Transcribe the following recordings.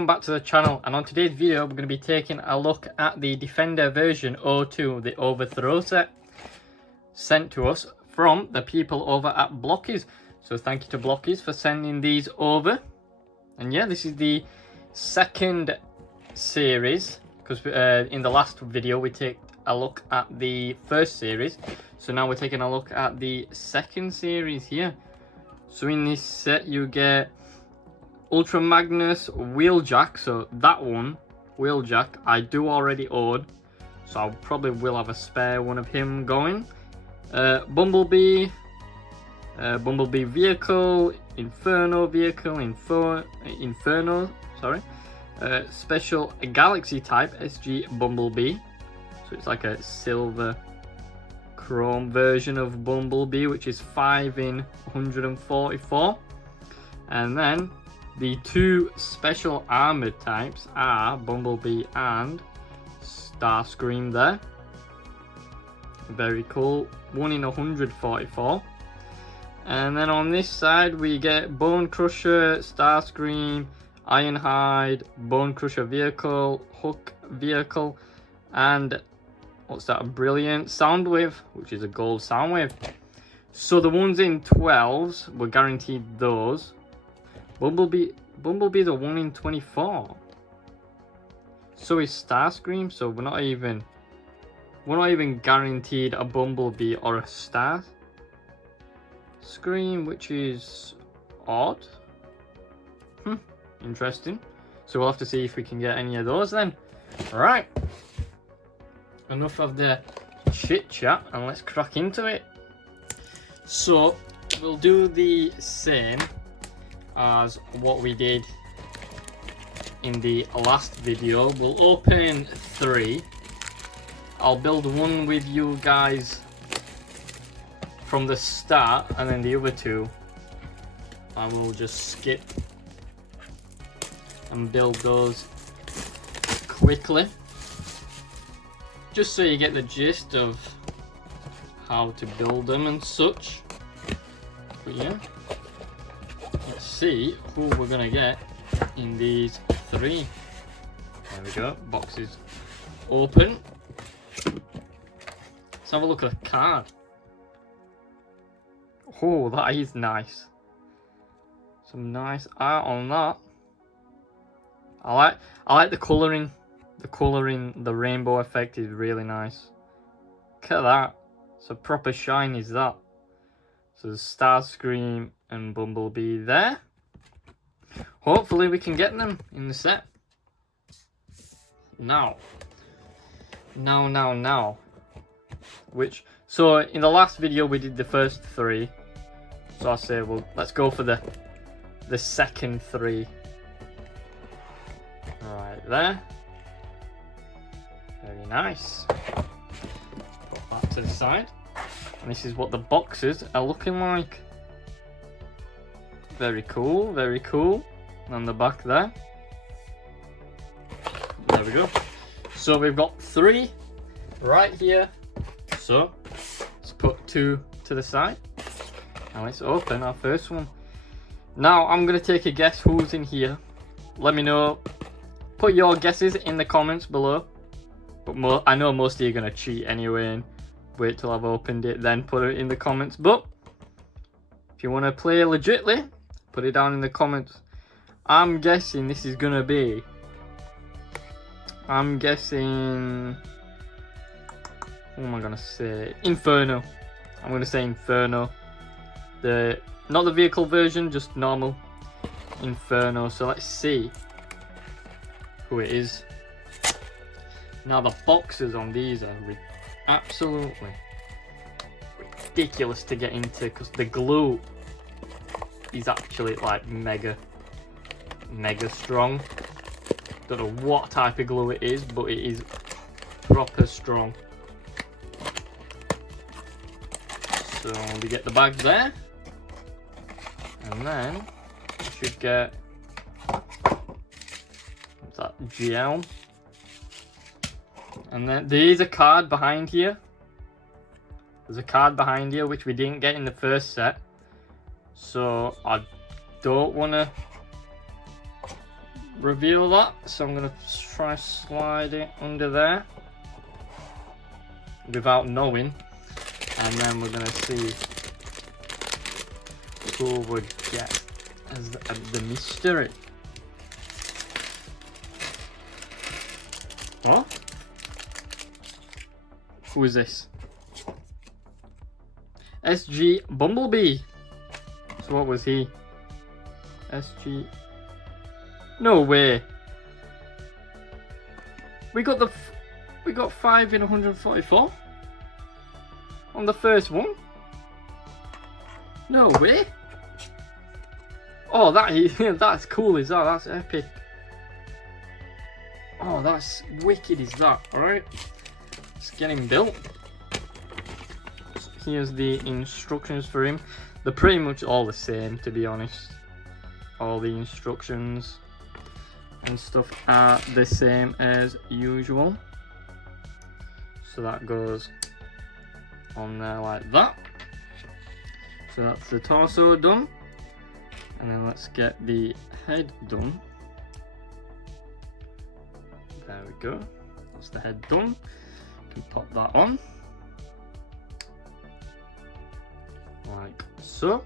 welcome back to the channel, and on today's video we're going to be taking a look at the Defender version 02, the Overthrow set, sent to us from the people over at Blokees. So thank you to Blokees for sending these over. And yeah, this is the second series, because in the last video we take a look at the first series, so now we're taking a look at the second series here. So in this set you get Ultra Magnus Wheeljack, so that one, Wheeljack, I do already own, so I probably will have a spare one of him going. Bumblebee, Bumblebee vehicle, Inferno vehicle, Inferno, sorry. Special Galaxy type SG Bumblebee, so it's like a silver chrome version of Bumblebee, which is 5 in 144. And then the two special armored types are Bumblebee and Starscream there. Very cool. 1 in 144. And then on this side we get Bone Crusher, Starscream, Ironhide, Bone Crusher vehicle, Hook vehicle, and what's that? A Brilliant Soundwave, which is a gold Soundwave. So the ones in 12s, we're guaranteed those. Bumblebee's a 1 in 24. So is Starscream, so we're not even guaranteed a Bumblebee or a Starscream, which is odd. Interesting. So we'll have to see if we can get any of those then. Right. Enough of the chit chat and let's crack into it. So we'll do the same as what we did in the last video. We'll open 3. I'll build one with you guys from the start, and then the other 2 I will just skip and build those quickly, just so you get the gist of how to build them and such. But yeah, let's see who we're gonna get in these 3. There we go, boxes open. Let's have a look at the card. Oh, that is nice. Some nice art on that. I like the colouring. The rainbow effect is really nice. Look at that. It's a proper shine, is that. So there's Starscream and Bumblebee there. Hopefully we can get them in the set. Now. So in the last video we did the first 3. So I say, well, let's go for the second 3. Right there. Very nice. Put that to the side. And this is what the boxes are looking like. Very cool, very cool. And on the back there. There we go. So we've got 3 right here. So let's put 2 to the side. Now let's open our first one. Now I'm going to take a guess who's in here. Let me know. Put your guesses in the comments below. But I know most of you are going to cheat anyway and wait till I've opened it, then put it in the comments. But if you want to play legitly, put it down in the comments. I'm guessing this is going to be... I'm guessing... What am I going to say? Inferno. I'm going to say Inferno. Not the vehicle version, just normal Inferno. So let's see who it is. Now the boxes on these are absolutely ridiculous to get into, because the glue is actually like mega strong. Don't know what type of glue it is, but it is proper strong. So we get the bag there, and then we should get that GL. And then there is a card behind here. There's a card behind here which we didn't get in the first set. So I don't want to reveal that. So I'm gonna try slide it under there without knowing, and then we're gonna see who would get as the mystery. What? Who is this? SG Bumblebee. So what was he? SG. No way. We got 5 in 144 on the first one. No way. Oh, that's cool. Is that? That's epic. Oh, that's wicked. Is that? All right. Let's get him built. So here's the instructions for him. They're pretty much all the same, to be honest. All the instructions and stuff are the same as usual. So that goes on there like that. So that's the torso done. And then let's get the head done. There we go. That's the head done. You can pop that on. Like so.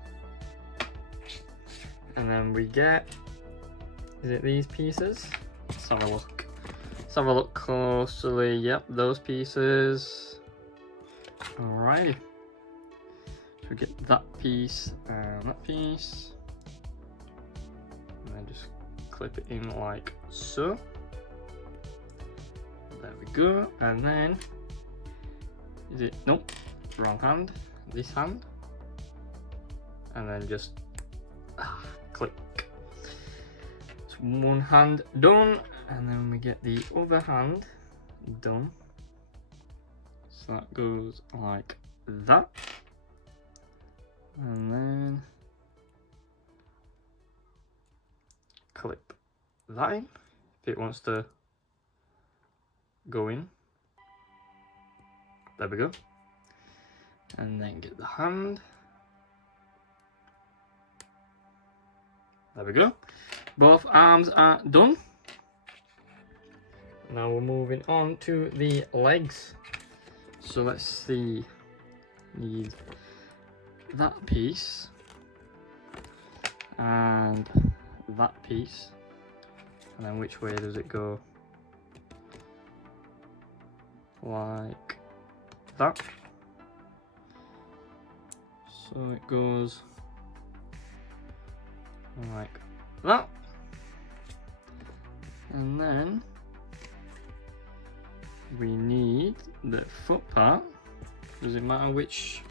And then we get, is it these pieces? Let's have a look. Let's have a look closely. Yep, those pieces. Alrighty. So we get that piece and that piece. And then just clip it in like so. There we go. And then, is it, nope, wrong hand, this hand. And then just click. It's one hand done, and then we get the other hand done. So that goes like that. And then clip that in if it wants to go in. There we go. And then get the hand. There we go. Both arms are done. Now we're moving on to the legs. So let's see. Need that piece and that piece. And then which way does it go? Like that. So it goes like that. And then we need the foot part. Does it matter which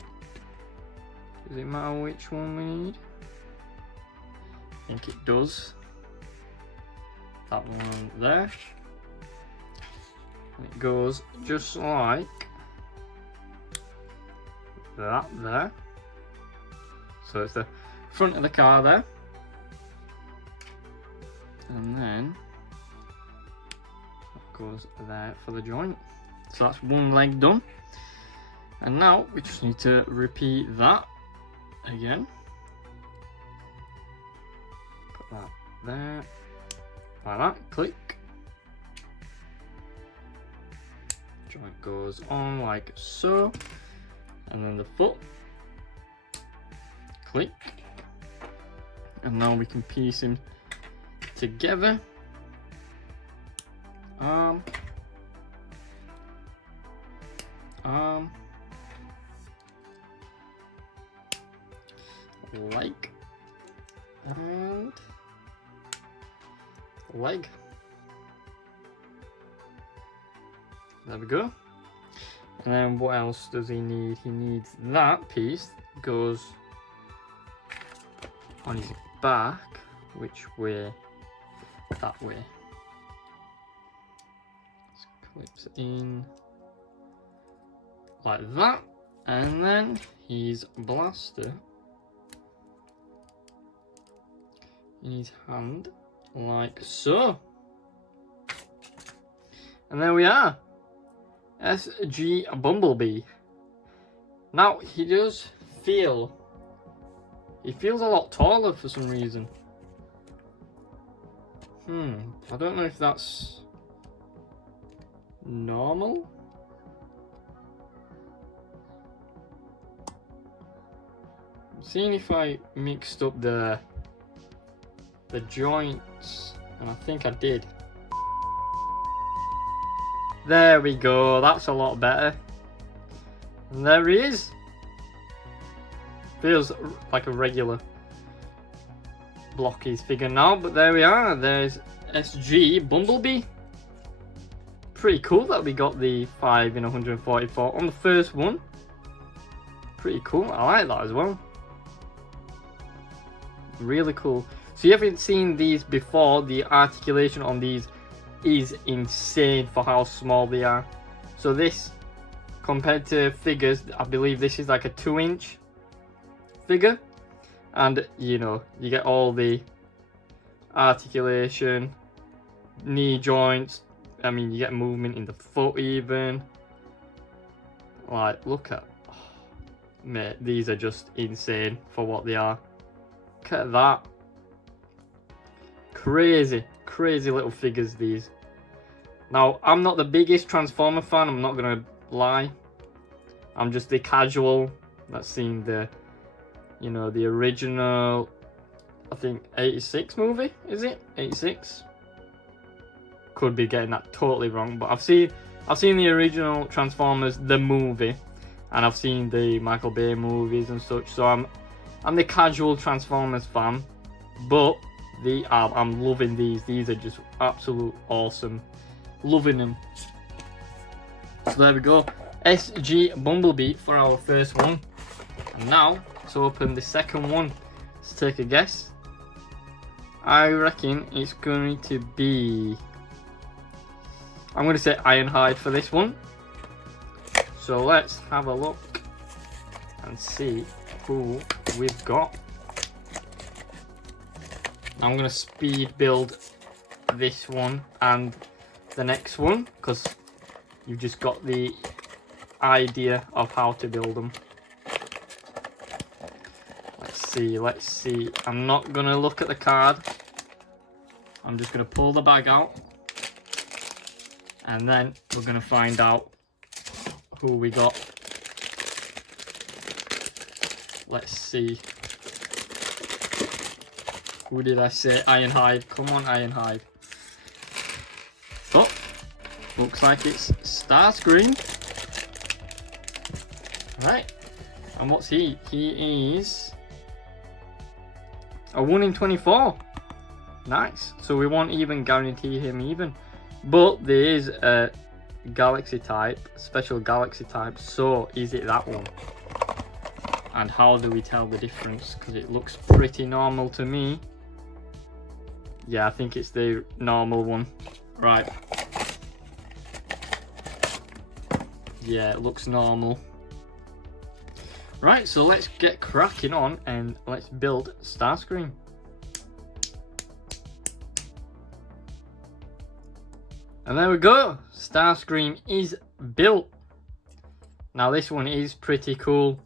one we need? I think it does. That one there. And it goes just like that there. So it's the front of the car there. And then that goes there for the joint. So that's one leg done. And now we just need to repeat that again. Put that there, like that, click. Joint goes on like so. And then the foot, click. And now we can piece him together. Arm, leg, and leg. There we go. And then what else does he need? He needs that piece. Goes on his back. Which way? That way. Just clips in like that. And then his blaster in his hand like so. And there we are. SG Bumblebee. Now he does feel, he feels a lot taller for some reason. I don't know if that's normal. I'm seeing if I mixed up the joints, and I think I did. There we go, that's a lot better. And there he is. Feels like a regular Blokees figure now, but there we are. There's SG Bumblebee. Pretty cool that we got the 5 in 144 on the first one. Pretty cool, I like that as well. Really cool. So you haven't seen these before. The articulation on these is insane for how small they are. So this, compared to figures, I believe this is like a 2-inch figure. And you know, you get all the articulation, knee joints. I mean, you get movement in the foot even. Like, look at, oh, mate, these are just insane for what they are. Look at that. Crazy, crazy little figures, these. Now, I'm not the biggest Transformer fan, I'm not gonna lie. I'm just the casual that's seen the, you know, the original, I think 86 movie, is it? 86? Could be getting that totally wrong, but I've seen the original Transformers, the movie, and I've seen the Michael Bay movies and such, so I'm the casual Transformers fan, but I'm loving these. These are just absolute awesome. Loving them. So there we go. SG Bumblebee for our first one. And now, let's open the second one. Let's take a guess. I reckon it's going to be... I'm going to say Ironhide for this one. So let's have a look and see who we've got. I'm going to speed build this one and the next one, because you've just got the idea of how to build them. Let's see. I'm not going to look at the card. I'm just going to pull the bag out. And then we're going to find out who we got. Let's see. Who did I say? Ironhide. Come on, Ironhide. Oh, looks like it's Starscream. Right. And what's he? He is a 1 in 24. Nice. So we won't even guarantee him even. But there is a galaxy type, special galaxy type. So is it that one? And how do we tell the difference? Because it looks pretty normal to me. Yeah, I think it's the normal one. Right. Yeah, it looks normal. Right, so let's get cracking on and let's build Starscream. And there we go. Starscream is built. Now this one is pretty cool.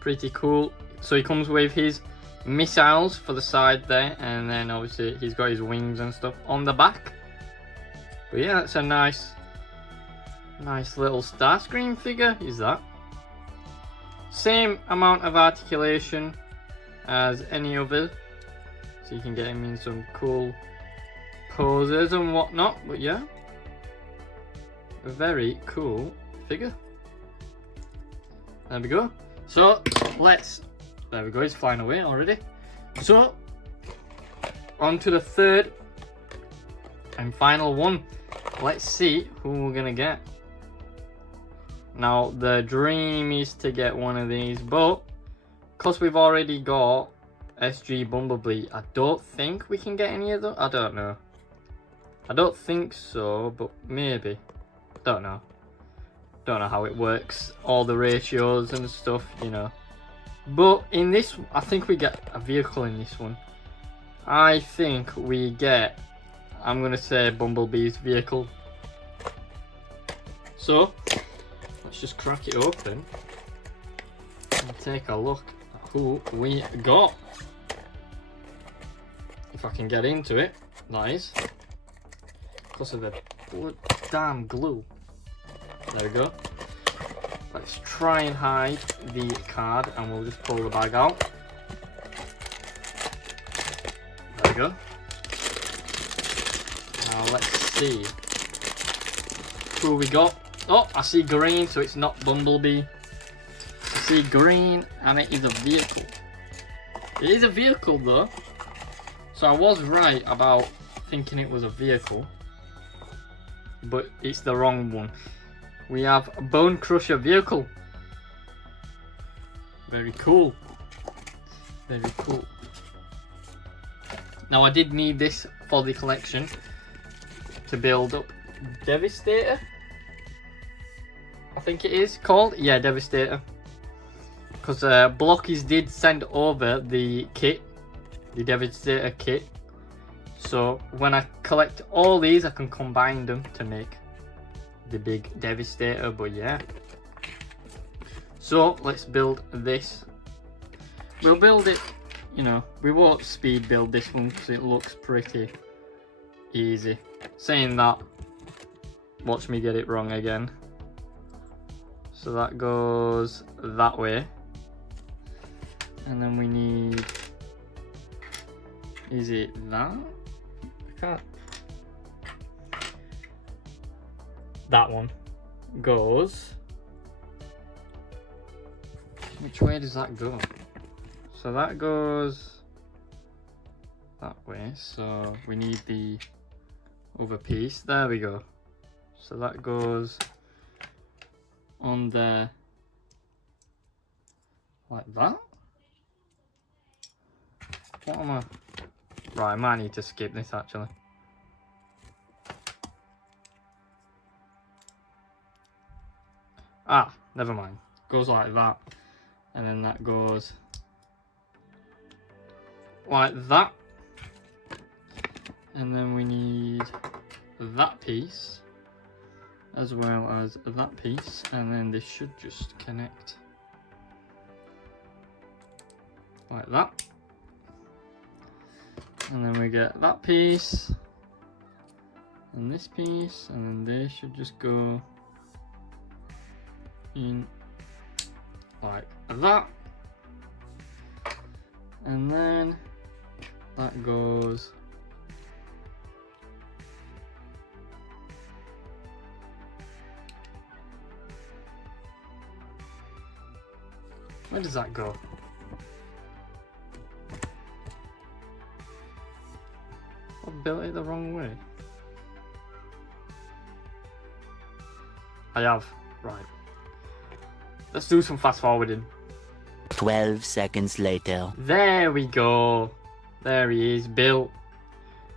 Pretty cool. So he comes with his missiles for the side there, and then obviously he's got his wings and stuff on the back. But yeah, that's a nice little Starscream figure, is that. Same amount of articulation as any other, so you can get him in some cool poses and whatnot. But yeah, a very cool figure. There we go. So there we go, he's flying away already. So on to the third and final one. Let's see who we're gonna get. Now the dream is to get one of these, but because we've already got SG Bumblebee, I don't think we can get any of them. I don't know. I don't think so, but maybe. Don't know. Don't know how it works, all the ratios and stuff, you know. But in this, I think we get a vehicle in this one. I think we get, I'm going to say Bumblebee's vehicle. So, let's just crack it open and take a look at who we got. If I can get into it. That is. Because of the damn glue. There we go. Let's try and hide the card and we'll just pull the bag out. There we go. Now let's see who we got. Oh, I see green, so it's not Bumblebee. I see green and it is a vehicle. It is a vehicle though. So I was right about thinking it was a vehicle. But it's the wrong one. We have a Bone Crusher vehicle. Very cool. Very cool. Now I did need this for the collection to build up Devastator. I think it is called. Yeah, Devastator. Because Blokees did send over the kit. The Devastator kit. So when I collect all these, I can combine them to make the big Devastator. But yeah. So let's build this. We'll build it, you know, we won't speed build this one because it looks pretty easy. Saying that, watch me get it wrong again. So that goes that way. And then we need, is it that? I can't. That one goes, which way does that go? So that goes that way, so we need the other piece. There we go. So that goes on there like that. What am I? Right, I might need to skip this actually. Ah, never mind. Goes like that. And then that goes like that. And then we need that piece as well as that piece. And then this should just connect like that. And then we get that piece and this piece, and then they should just go in like that, and then that goes where does that go? I built it the wrong way. I have. Right. Let's do some fast forwarding. 12 seconds later. There we go. There he is, built.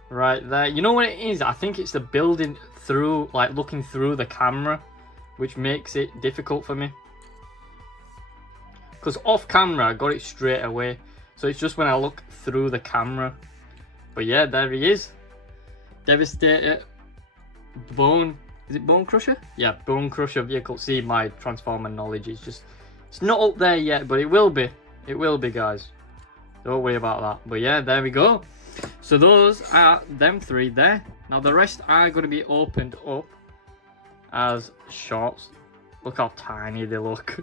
Right there. You know what it is? I think it's the building through, like looking through the camera, which makes it difficult for me. Because off camera, I got it straight away. So it's just when I look through the camera. But yeah, there he is. Devastator. Bone. Is it Bone Crusher? Yeah, Bone Crusher vehicle. See, my Transformer knowledge is just... It's not up there yet, but it will be. It will be, guys. Don't worry about that. But yeah, there we go. So those are them three there. Now the rest are going to be opened up as shorts. Look how tiny they look.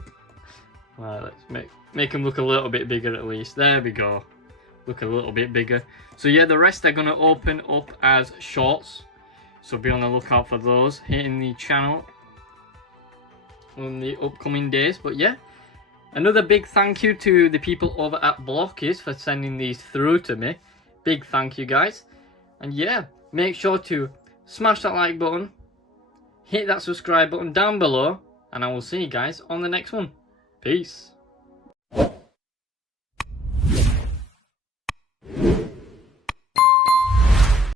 Right, let's make them look a little bit bigger at least. There we go. Look a little bit bigger. So yeah, the rest are going to open up as shorts. So be on the lookout for those hitting the channel on the upcoming days. But yeah, another big thank you to the people over at Blokees for sending these through to me. Big thank you, guys. And yeah, make sure to smash that like button, hit that subscribe button down below, and I will see you guys on the next one. Peace.